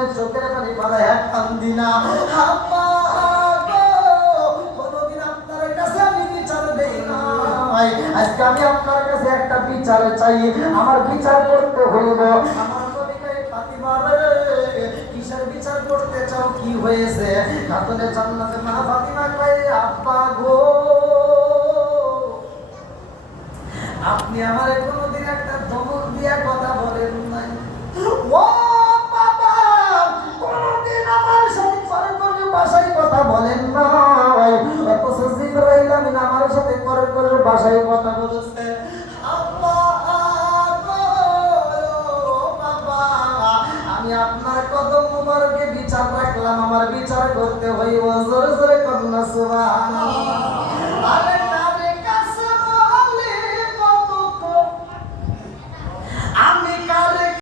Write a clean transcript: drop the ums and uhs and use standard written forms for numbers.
সামনে চোখের পানি ফেলাইয়া কান্দি না। আব্বা কোনদিন আপনার কাছে আমি বিচার দেই নাই, আজকে আমি আপনার কাছে একটা বিচার চাই, আমার বিচার করতে হইব। আমার নবীকে ফাতিমা রে, কিসের বিচার করতে চাও, কি হয়েছে? খাতুনে জান্নাতে মা ফাতিমা কয়, আব্বা গো, আপনি আমারে কোনদিন একটা ধমক দিয়া কথা বলেন নাই। ও বাবা, কোনদিন আমার সাথে করে ভাষায় কথা বলেন নাই, অথচ জিবরাইল আমিন আমার সাথে করে ভাষায় কথা বলেছে। আমি আপনার কদম মুবারকে বিচার রাখলাম, আমার বিচার করতে হইব। জোরে জোরে কন্যা সুবহানাল্লাহ।